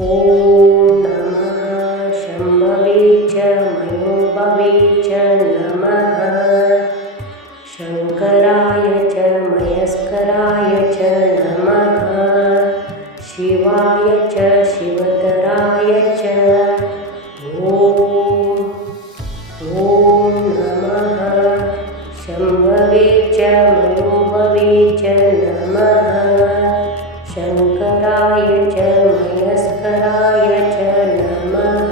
ॐ नमः शम्भवे च मयोभवे च नमः शङ्कराय च मयस्कराय च नमः शिवाय च शिवतराय च ॐ नमः शम्भवे च मयोभवे च नमः शङ्कराय च मयस्कराय च नमः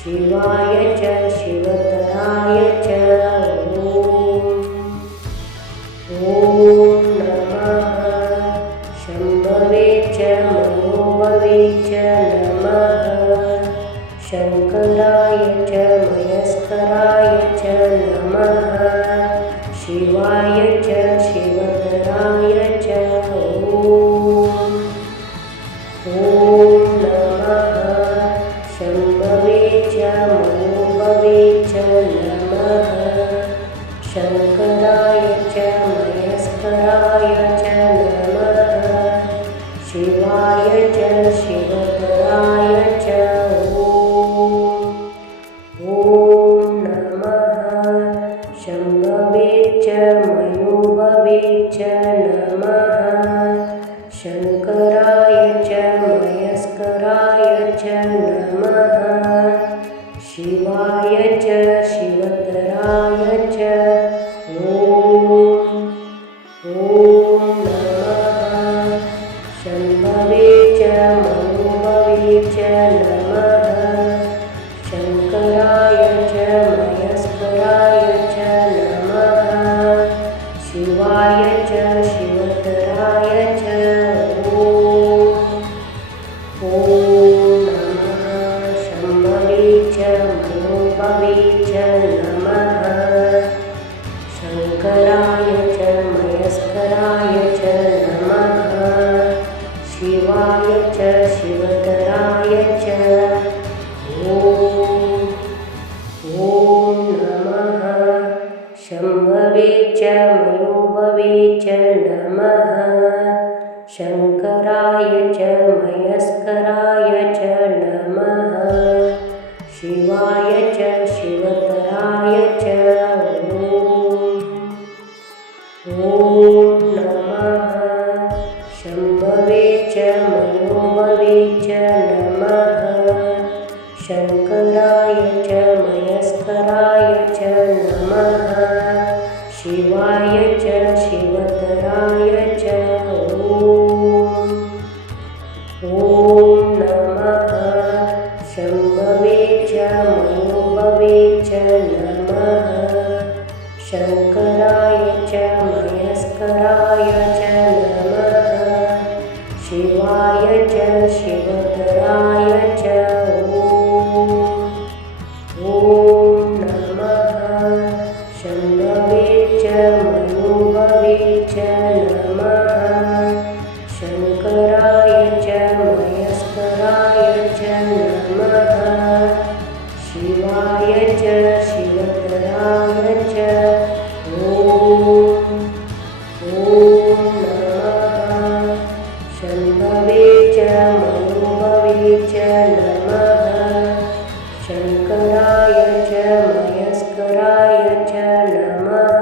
शिवाय च शिवतराय च ॐ नमः शम्भवे च मयोभवे च नमः शङ्कराय च मयस्कराय च नमः शिवाय च शिवतराय च ॐ नमः शम्भवे च मयोभवे च नमः शङ्कराय च मयस्कराय च नमः शिवाय च शिवतराय च ॐ नमः शम्भवे च मयोभवे च नमः शङ्कराय च मयस्कराय च नमः शिवाय च शिवतराय च ॐ नमः शम्भवे च मयोभवे च नमः शङ्कराय च मयस्कराय च नमः शिवाय च शिवतराय च ॐ नमः शम्भवे च मयोभवे च नमः शङ्कराय च मयस्कराय च नमः शिवाय च शिवतराय च ॐ नमः शम्भवे च मयोभवे च नमः शङ्कराय च मयस्कराय च नमः शिवाय च शिवतराय च ॐ नमः शम्भवे च मयोभवे च नमः शङ्कराय च मयस्कराय च नमः शिवाय च शिवतराय च ॐ नमः शम्भवे च मयोभवे च नमः शङ्कराय च मयस्कराय च नमः शिवाय च शिवतराय च ॐ नमः शम्भवे च मयोभवे च नमः शङ्कराय च मयस्कराय च नमः शिवाय च शिवतराय च ॐ नमः शम्भवे च मयोभवे च नमः शङ्कराय च मयस्कराय च नमः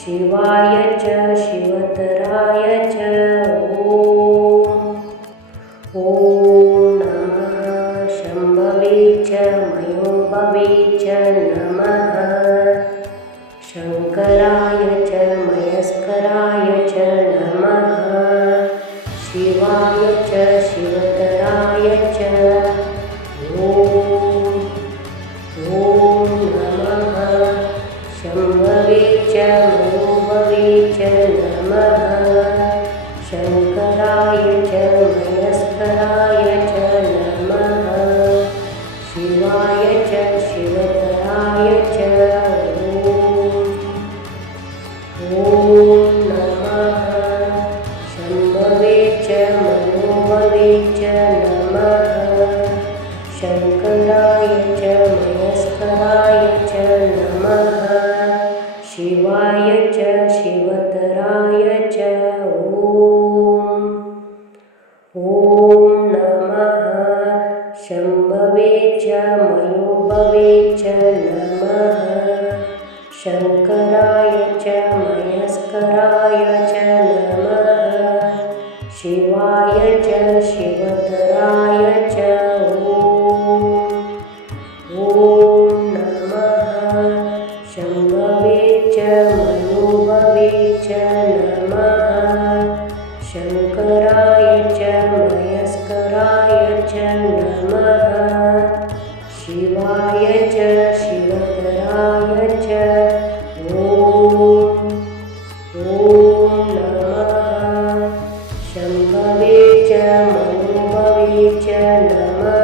शिवाय च शिवतराय च ॐ नमः शम्भवे च मयोभवे च नमः शङ्कराय च मयस्कराय च नमः शिवाय च शिवतराय च ॐ नमः शम्भवे च मयोभवे च नमः शङ्कराय च मयस्कराय च नमः शिवाय च शिवतराय च ॐ नमः शम्भवे च मयोभवे च नमः शङ्कराय च मयस्कराय च नमः शिवाय च शिवतराय च ॐ नमः च मयोभवे च नमः शङ्कराय च मयस्कराय च नमः शिवाय च शिवतराय च ॐ नमः शम्भवे च मयोभवे च नमः शङ्कराय च मयस्कराय च नमः शिवाय च शिवतराय च ॐ नमः शम्भवे च मयोभवे च नमः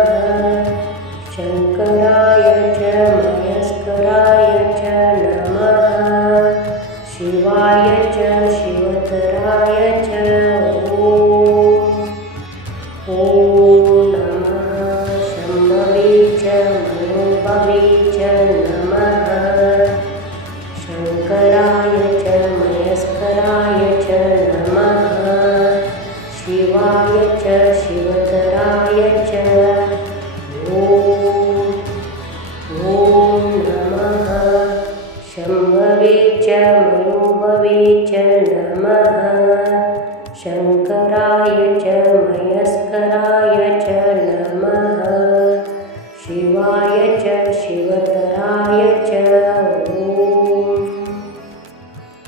शङ्कराय च मयस्कराय च नमः शिवाय च शिवतराय च ॐ नमः शम्भवे च मयोभवे च नमः शङ्कराय च मयस्कराय च नमः शिवाय च शिवतराय च ॐ नमः शम्भवे च मयोभवे च नमः शङ्कराय च मयस्कराय च नमः शिवाय च शिवतराय च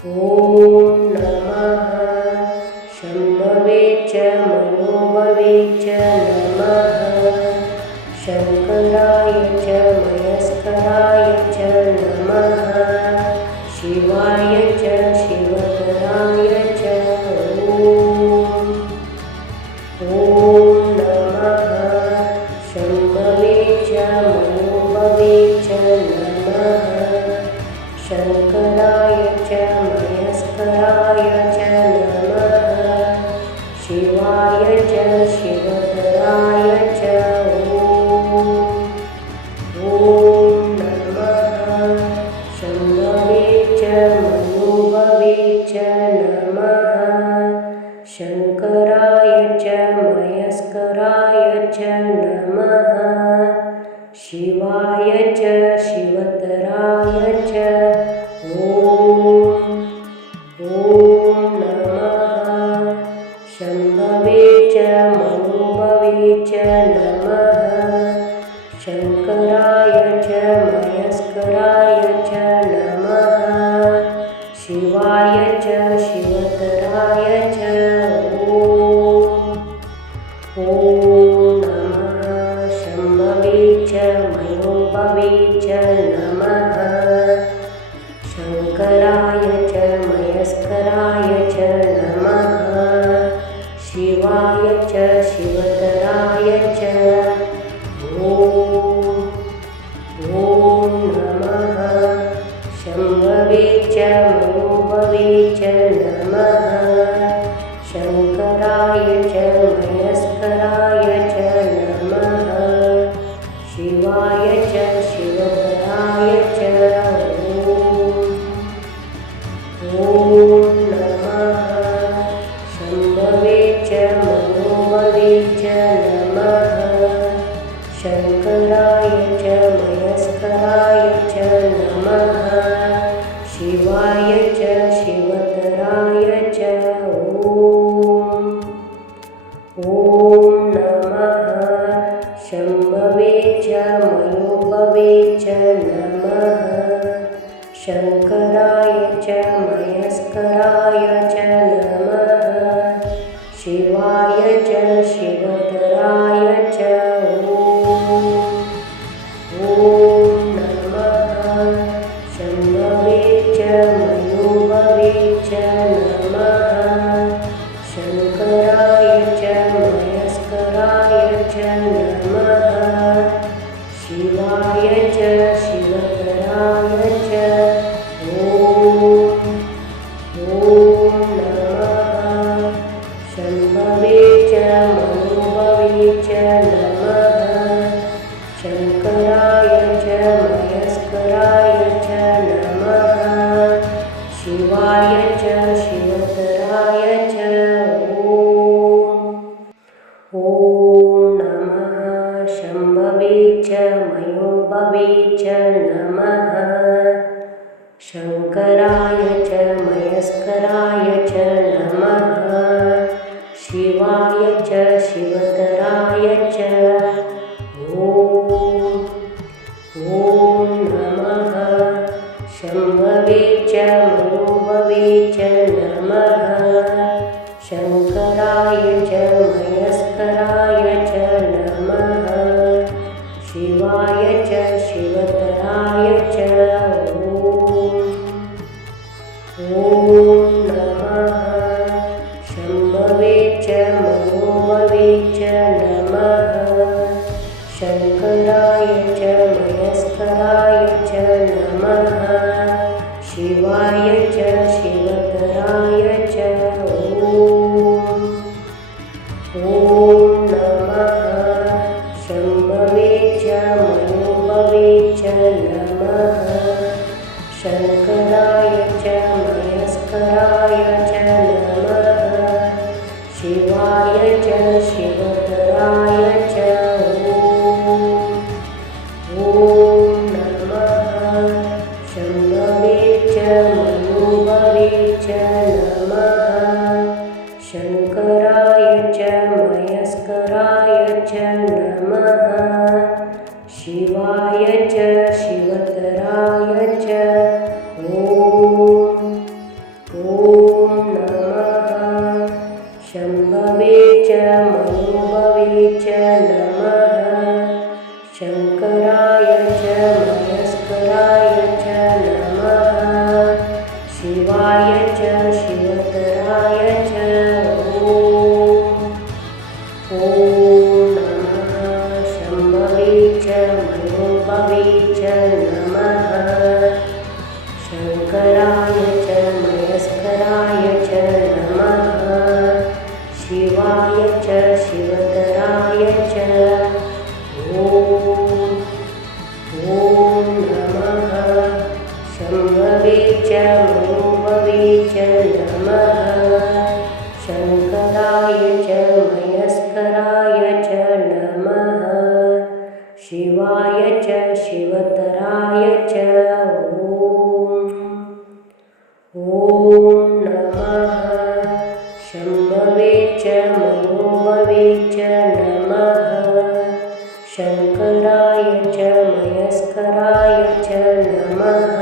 ॐ नमः शम्भवे च मयोभवे च नमः शङ्कराय च मयस्कराय च नमः शिवाय च शिवतराय च ॐ नमः शम्भवे च मयोभवे च नमः शङ्कराय च मयस्कराय च नमः शिवाय च शिवतराय च ॐ नमः शम्भवे च मयोभवे च नमः शङ्कराय च मयस्कराय च नमः शिवाय च शिवतराय च ॐ नमः शम्भवे च मयोभवे च नमः शङ्कराय च मयस्कराय च नमः शिवाय च शिवतराय च ॐ नमः शम्भवे च मयोभवे च नमः शङ्कराय च मयस्कराय च नमः शिवाय च शिवतराय च ॐ नमः शम्भवे च मयोभवे च नमः शङ्कराय च मयस्कराय च नमः शिवाय च शिवतराय च ॐ नमः शम्भवे च मयोभवे च नमः शङ्कराय च मयस्कराय च नमः शिवाय च शिवतराय च ॐ नमः शम्भवे च मयोभवे च नमः शङ्कराय च मयस्कराय च नमः शिवाय च शिवतराय च ॐ नमः शम्भवे च मयोभवे च नमः शङ्कराय च मयस्कराय च नमः शिवाय च शिवतराय च ॐ नमः शम्भवे च मयोभवे च नमः शङ्कराय च मयस्कराय च नमः शिवाय च शिवतराय च ॐ नमः शम्भवे च मयोभवे च नमः शङ्कराय च मयस्कराय च नमः शिवाय च शिवतराय च ॐ नमः शम्भवे च मयोभवे च नमः शङ्कराय च मयस्कराय च नमः शिवाय च शिवतराय च ॐ नमः शम्भवे च मयोभवे च नमः शङ्कराय च मयस्कराय च नमः शिवाय च शिवतराय च ॐ नमः शम्भवे च मयोभवे च नमः शङ्कराय च मयस्कराय च नमः शिवाय च शिवतराय च ॐ नमः शम्भवे च मयोभवे च नमः शङ्कराय च मयस्कराय च नमः शिवाय च शिवतराय च ॐ नमः शम्भवे च मयोभवे च नमः शङ्कराय च मयस्कराय च नमः शिवाय च शिवतराय च ॐ नमः शम्भवे च मयोभवे च नमः शङ्कराय च मयस्कराय च नमः शिवाय च शिवतराय च ॐ नमः शम्भवे च मयोभवे च नमः शङ्कराय च मयस्कराय च नमः शिवाय च शिवतराय च ॐ नमः शम्भवे च मयोभवे च नमः शङ्कराय च मयस्कराय च नमः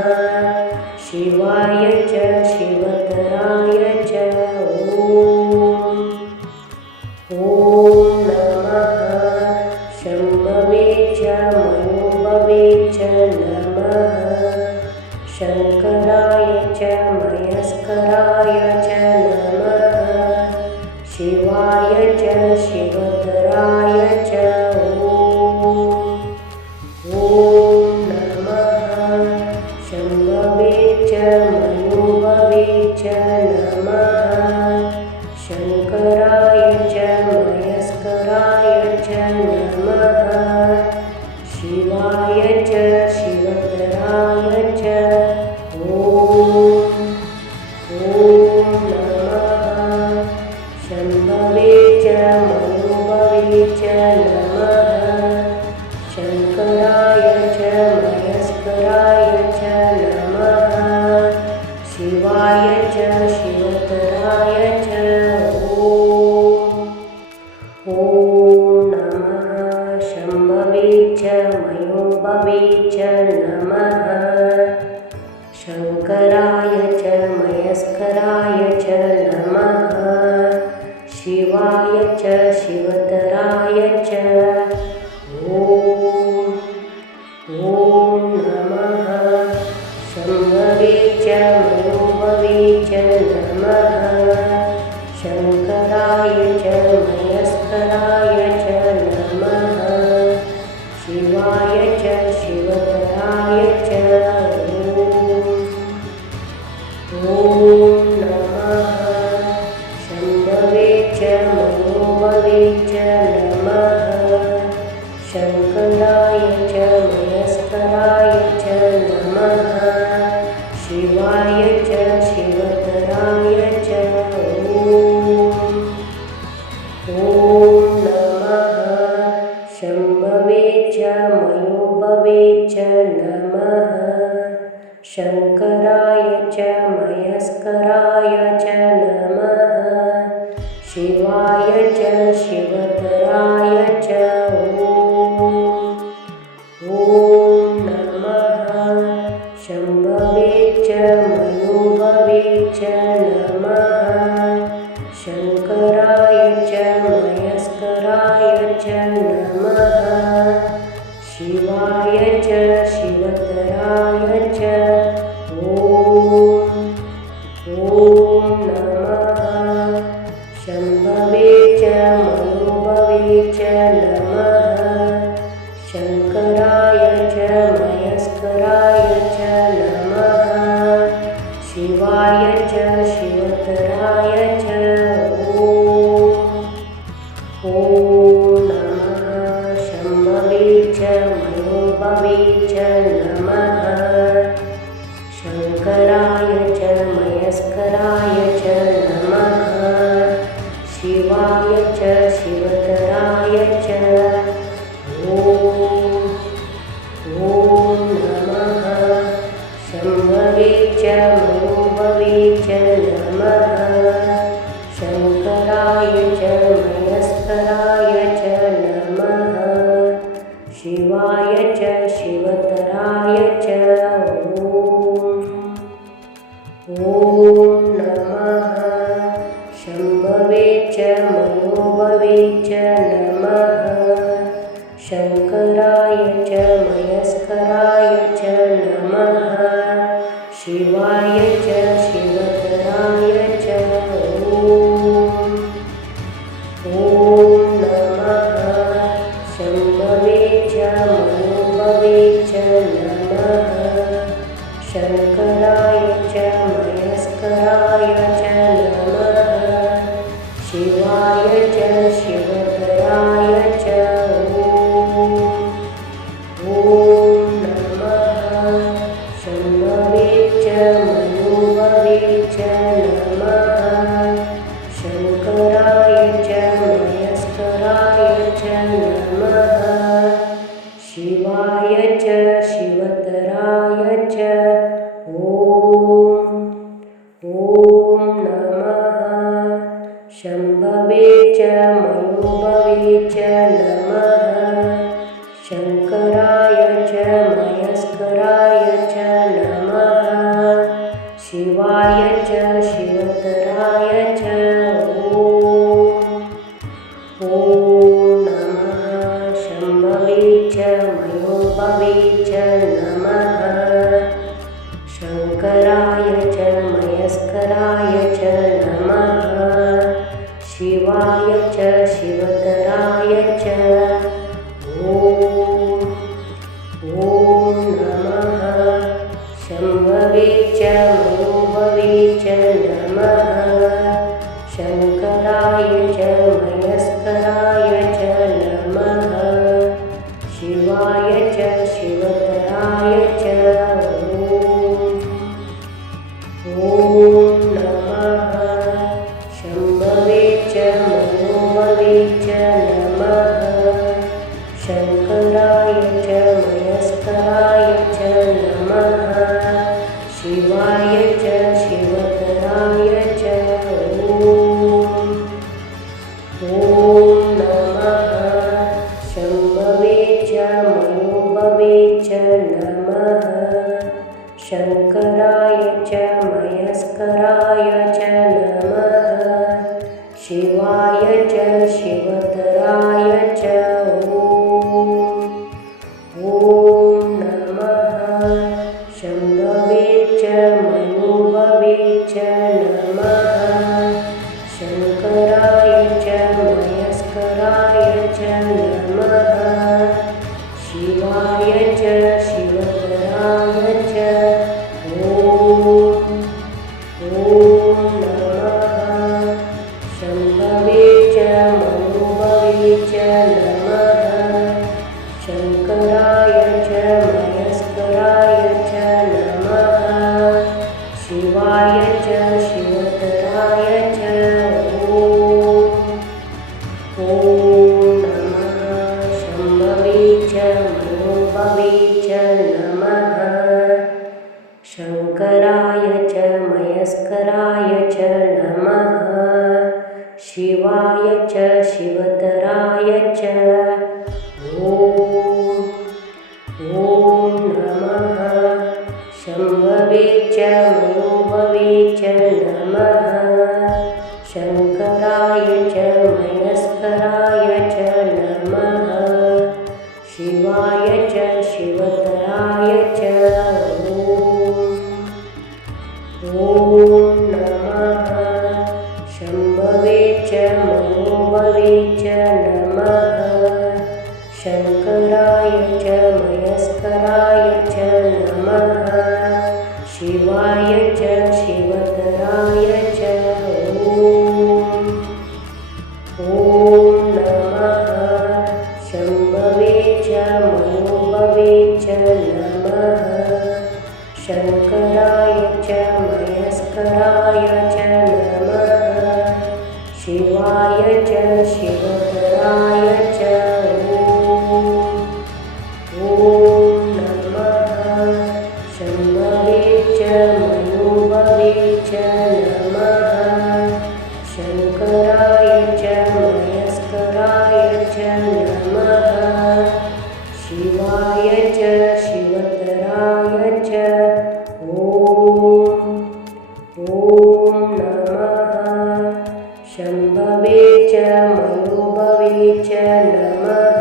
शिवाय च शिवतराय च ॐ नमः शम्भवे च मयोभवे च नमः शङ्कराय च मयस्कराय च नमः शिवाय च शिवतराय च ॐ नमः शम्भवे च मयोभवे च नमः शङ्कराय च मयस्कराय च नमः शिवाय च शिवतराय च ॐ नमः शम्भवे च मयोभवे च नमः शङ्कराय च मयस्कराय च नमः शिवाय च शिवतराय च ॐ नमः शम्भवे च मयोभवे च नमः शङ्कराय च मयस्कराय च नमः शिवाय च शिवतराय च ॐ नमः शम्भवे च मयोभवे च नमः शङ्कराय च मयस्कराय च नमः शिवाय च शिवतराय च ॐ नमः शम्भवे च मयोभवे च नमः च मयोभवे च नमः शङ्कराय च मयस्कराय च नमः शिवाय च शिवतराय च ॐ नमः शम्भवे च मयोभवे च नमः शङ्कराय च मयस्कराय च नमः शिवाय च शिवतराय च ॐ नमः शम्भवे च मयोभवे च नमः शङ्कराय च मयस्कराय च नमः शिवाय च शिवतराय च ॐ नमः शम्भवे च मयोभवे च नमः शङ्कराय च मयस्कराय च नमः शिवाय च शिवतराय च ॐ नमः शम्भवे च मयोभवे च नमः शङ्कराय च मयस्कराय च नमः शिवाय च शिवतराय च ॐ नमः शम्भवे च मयोभवे च नमः शङ्कराय च मयस्कराय च नमः शिवाय च शिवतराय च ॐ नमः शम्भवे च मयोभवे च नमः शङ्कराय च मयस्कराय च नमः शिवाय च शिवतराय च ॐ नमः शम्भवे च मयोभवे च नमः शङ्कराय च मयस्कराय च नमः शिवाय च शिवतराय च ॐ नमः शम्भवे च मयोभवे च नमः शङ्कराय च मयस्कराय च नमः शिवाय च शिवतराय च ॐ नमः शम्भवे च मयोभवे च नमः शङ्कराय च मयस्कराय च नमः शिवाय च शिवतराय च ॐ नमः शम्भवे च मयोभवे च नमः शङ्कराय च मयस्कराय च नमः शिवाय च शिवतराय च ॐ नमः शम्भवे च मयोभवे च नमः शङ्कराय च मयस्कराय च नमः शिवाय च शिवतराय च ॐ नमः शम्भवे च मयोभवे च नमः शङ्कराय च मयस्कराय च नमः शिवाय च शिवतराय च ॐ नमः शम्भवे च मयोभवे च नमः शङ्कराय च मयस्कराय च नमः शिवाय च शिवतराय च ॐ नमः शम्भवे च मयोभवे च नमः शङ्कराय च मयस्कराय च नमः शिवाय च शिवतराय च ॐ नमः च ॐ नमः शम्भवे च मनोभवे च नमः शङ्कराय च मयस्कराय च नमः शिवाय च शिवतराय च ॐ नमः शम्भवे च मनोभवे च नमः शङ्कराय च मयस्कराय च नमः शिवाय च शिवतराय च ॐ नमः शम्भवे च मनोभवे च नमः शङ्कराय च मयस्कराय च नमः शिवाय च शिवतराय च ॐ नमः शम्भवे च मनोभवे च नमः शङ्कराय च मयस्कराय च नमः शिवाय च शिवतराय च ॐ नमः शम्भवे च मनोभवे च नमः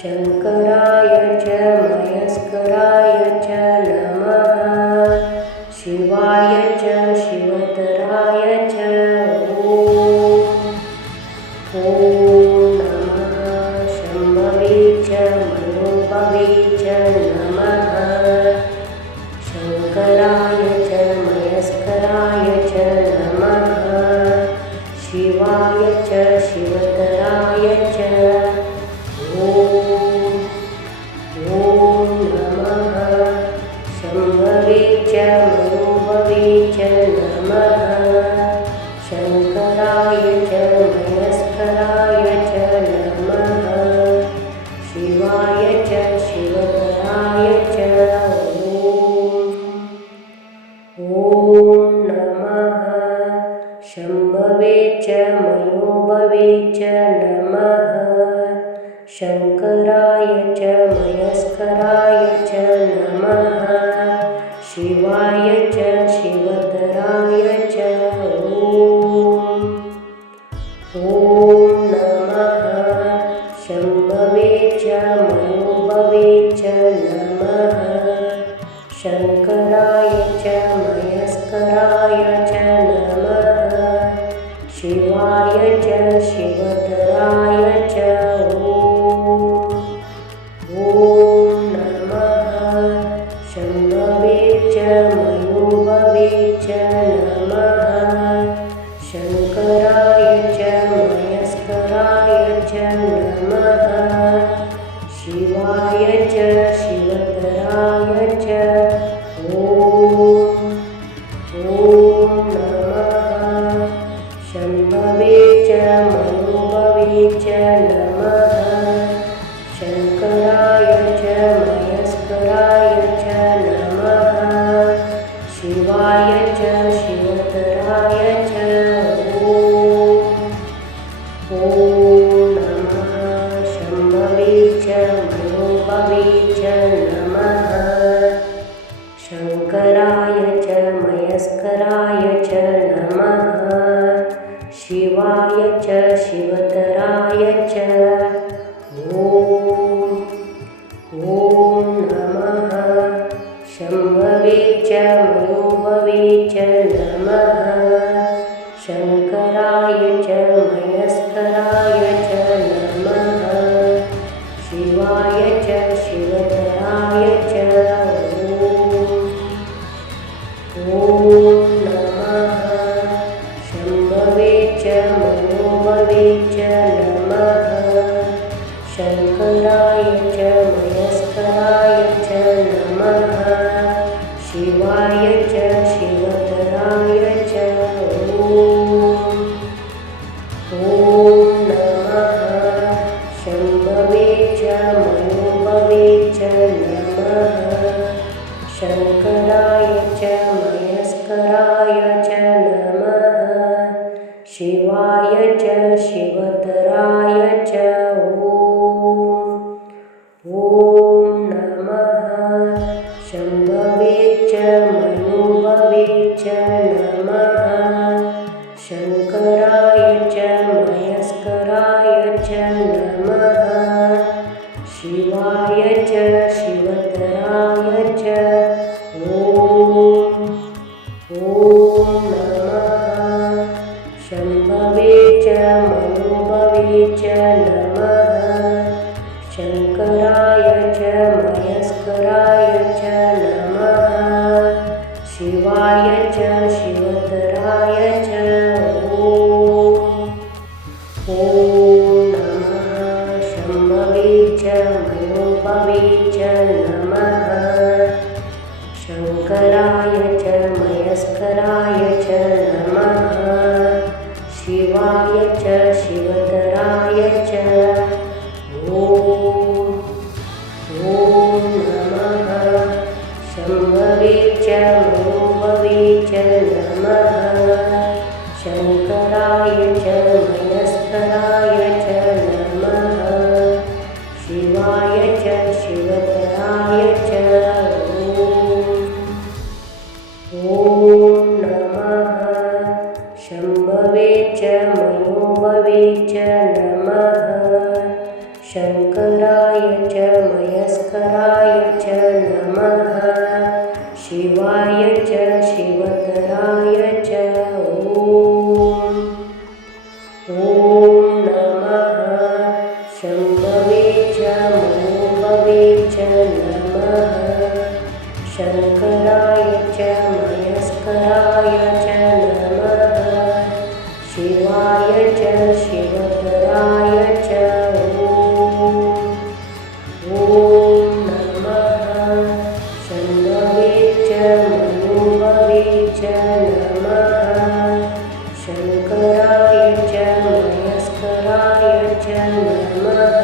शङ्कराय च मयस्कराय च नमः शिवाय च शिवतराय च ॐ नमः शम्भवे च मनोभवे च नमः शङ्कराय च मयस्कराय च नमः शिवाय च शिवतराय च ॐ नमः शम्भवे च मनोभवे च नमः शङ्कराय च मयस्कराय च नमः शिवाय च शिवतराय च ॐ नमः शम्भवे च मनोभवे च नमः शङ्कराय च मयस्कराय च नमः शिवाय च शिवतराय च ॐ नमः शम्भवे च मनोभवे च नमः शङ्कराय च मयस्कराय च नमः शिवाय च शिवतराय च ॐ नमः शम्भवे च मनोभवे च नमः शङ्कराय च मयस्कराय च नमः शिवाय च शिवतराय च ॐ नमः शम्भवे च मनोभवे च नमः शङ्कराय च मयस्कराय च नमः शिवाय च शिवतराय च ॐ नमः शम्भवे च मनोभवे च नमः शङ्कराय च मयस्कराय च नमः शिवाय च शिवतराय च ॐ नमः शम्भवे च मनोभवे च नमः शङ्कराय च मयस्कराय च नमः शिवाय च शिवतराय च ॐ नमः शम्भवे च मनोभवे च नमः शङ्कराय च मयस्कराय च नमः शिवाय च शिवतराय च ॐ नमः शम्भवे च मनोभवे च नमः शङ्कराय च मयस्कराय च नमः शिवाय च शिवतराय च च मयोभवे च नमः शङ्कराय च मयस्कराय च नमः शिवाय च शिवतराय च ॐ नमः शम्भवे च मयोभवे च नमः शङ्कराय च मयस्कराय च नमः शिवाय च शिवतराय च ॐ नमः शम्भवे च मयोभवे च नमः शङ्कराय च मयस्कराय च नमः शिवाय च शिवतराय च ॐ नमः शम्भवे च मयोभवे च नमः शङ्कराय च मयस्कराय च नमः शिवाय च शिवतराय च ॐ नमः शम्भवे च मयोभवे च नमः शङ्कराय च मयस्कराय च नमः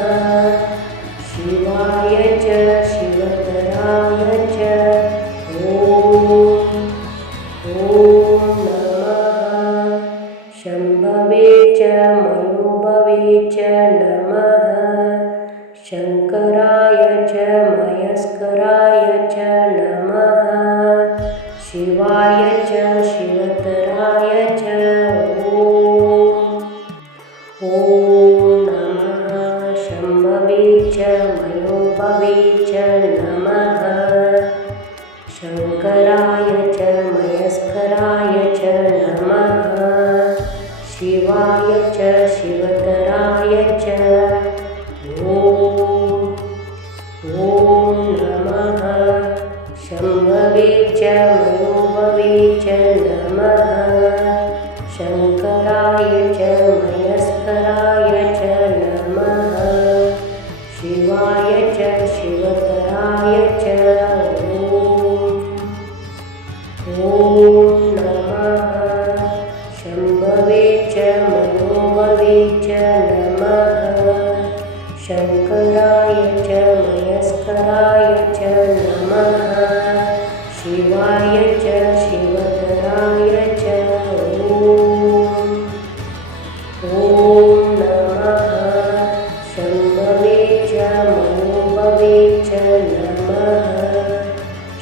शिवाय च शिवतराय च ॐ नमः शम्भवे च मयोभवे च नमः शङ्कराय च मयस्कराय च नमः शिवाय च शिवतराय च ॐ नमः शम्भवे च मयोभवे च नमः शङ्कराय च मयस्कराय च नमः शिवाय च शिवतराय च ॐ नमः शम्भवे च मयोभवे च नमः शङ्कराय च मयस्कराय च नमः शिवाय च शिवतराय च ॐ नमः शम्भवे च मयोभवे च नमः शङ्कराय च मयस्कराय च नमः शिवाय च शिवतराय च ॐ नमः शम्भवे च मयोभवे च नमः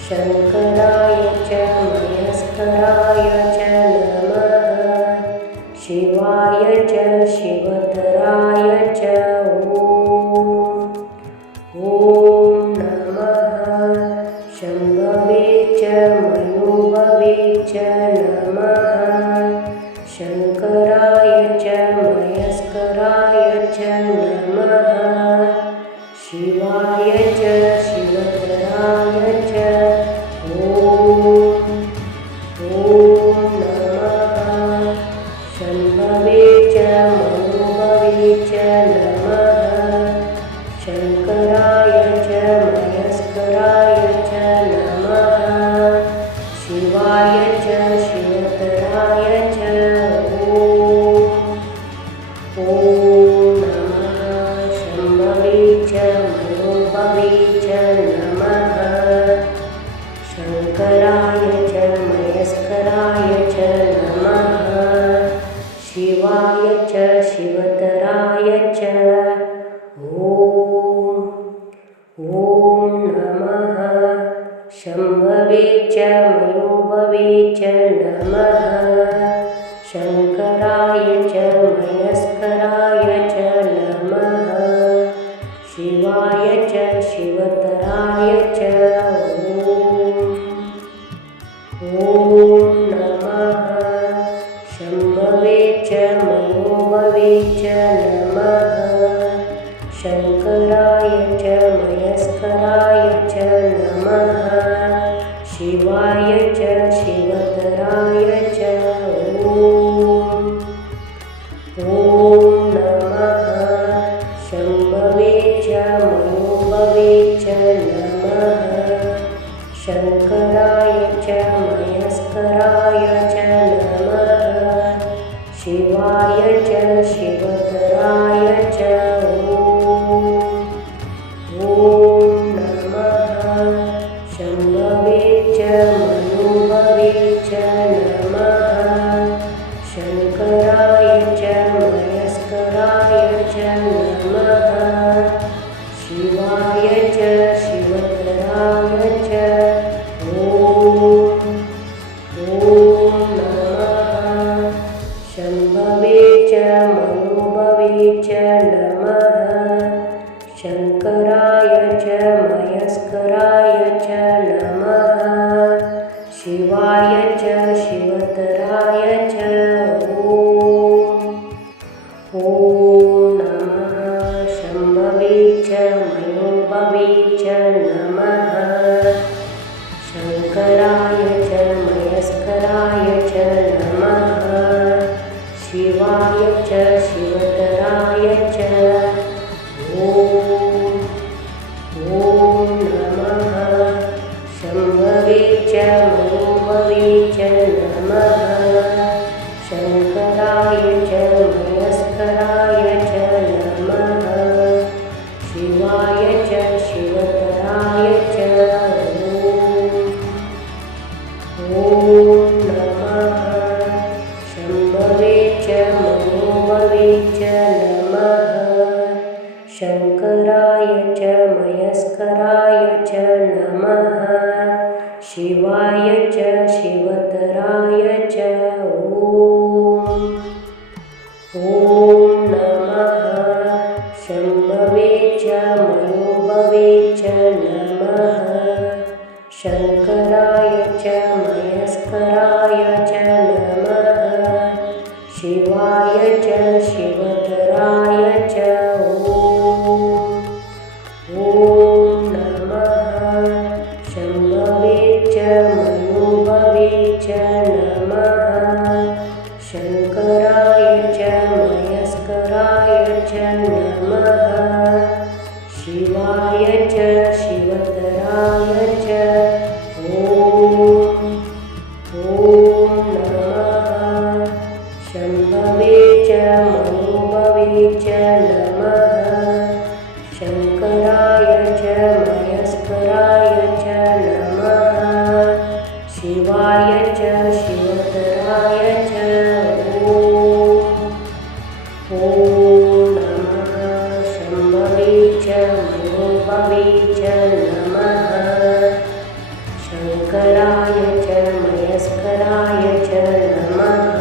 शङ्कराय च मयस्कराय च नमः शिवाय च शिवतराय च ॐ नमः शम्भवे च मयोभवे च नमः शङ्कराय च मयस्कराय च नमः शिवाय च शिवतराय च ॐ नमः शम्भवे च मयोभवे च नमः शङ्कराय च मयस्कराय च नमः शिवाय च शिवतराय च ॐ नमः शम्भवे च मयोभवे च नमः शङ्कराय च मयस्कराय च नमः शिवाय च शिवतराय च ॐ नमः शम्भवे च मयोभवे च नमः शङ्कराय च मयस्कराय च नमः शिवाय च शिवतराय च ॐ नमः शम्भवे च मयोभवे च नमः शङ्कराय च मयस्कराय च नमः शिवाय च शिवतराय च ॐ नमः शम्भवे च शङ्कराय च मयस्कराय च नमः शिवाय च शिवतराय च ॐ नमः शम्भवे च मयोभवे च नमः शङ्कराय च मयस्कराय च नमः शिवाय च शिवतराय च ॐ नमः शम्भवे च मयोभवे च नमः शङ्कराय च मयस्कराय च नमः शिवाय च शिवतराय च ॐ नमः शम्भवे च मयोभवे च नमः शङ्कराय च मयस्कराय च नमः शिवाय च शिवतराय च ॐ नमः शम्भवे च मयोभवे च नमः शङ्कराय च मयस्कराय च नमः शिवाय च शिवतराय च ॐ नमः शम्भवे च मयोभवे च नमः शङ्कराय च मयस्कराय च नमः शिवाय च शिवतराय च ॐ नमः शम्भवे च मयोभवे च नमः शङ्कराय च मयस्कराय च नमः शिवाय च शिवतराय च ॐ नमः शम्भवे च मयोभवे च नमः शङ्कराय च मयस्कराय च नमः शिवाय च शिवतराय च ॐ नमः शम्भवे च मयोभवे च नमः शङ्कराय च मयस्कराय च नमः शिवाय च शिवतराय च ॐ नमः शम्भवे च मयोभवे च नमः शङ्कराय च मयस्कराय च नमः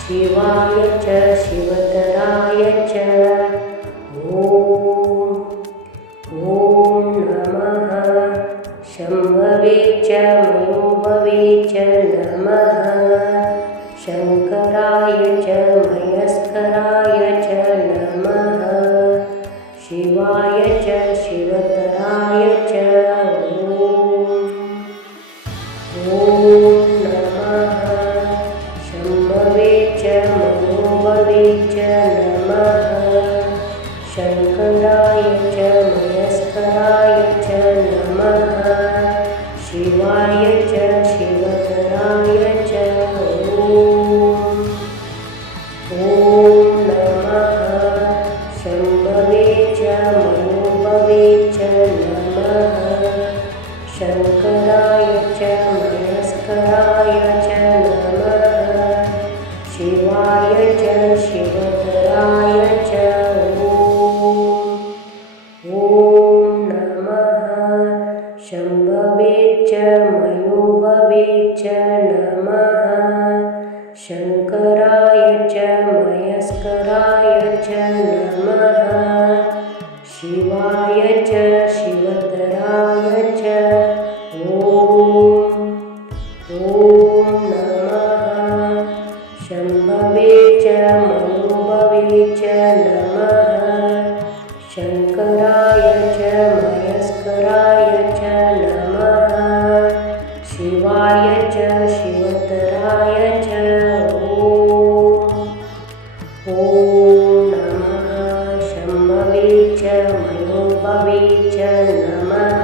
शिवाय च शिवतराय च ॐ नमः शम्भवे च मयोभवे च नमः शङ्कराय च मयस्कराय च नमः शिवाय च शिवतराय च ॐ नमः शम्भवे च मयोभवे च नमः शङ्कराय च मयस्कराय च नमः शिवाय च शिवतराय च ॐ नमः शम्भवे च मयोभवे च नमः शङ्कराय च मयस्कराय च नमः शिवाय च शिवतराय च ॐ नमः शम्भवे च मयोभवे च नमः शङ्कराय च मयस्कराय च नमः शिवाय च शिवतराय च ॐ नमः शम्भवे च मयोभवे च नमः शङ्कराय च मयस्कराय च नमः शिवाय च शिवतराय च ॐ नमः शम्भवे च मयोभवे च नमः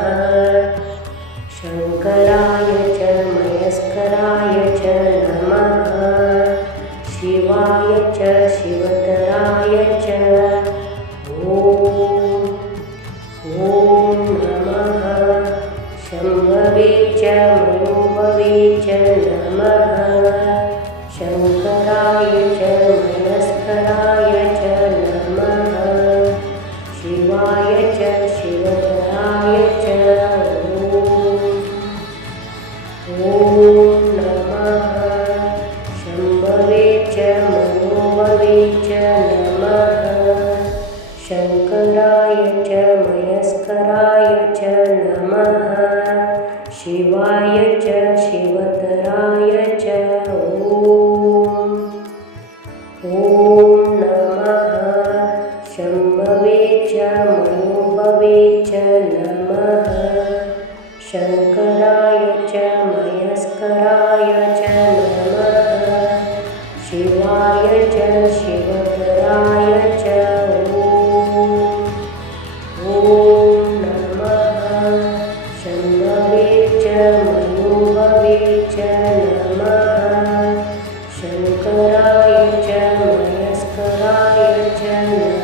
शङ्कराय च मयस्कराय च नमः शिवाय च शिवतराय च ॐ नमः शम्भवे च मयोभवे च नमः शङ्कराय च मयस्कराय च नमः शिवाय च शिवतराय च ॐ नमः शम्भवे च मयोभवे च नमः शङ्कराय च मयस्कराय च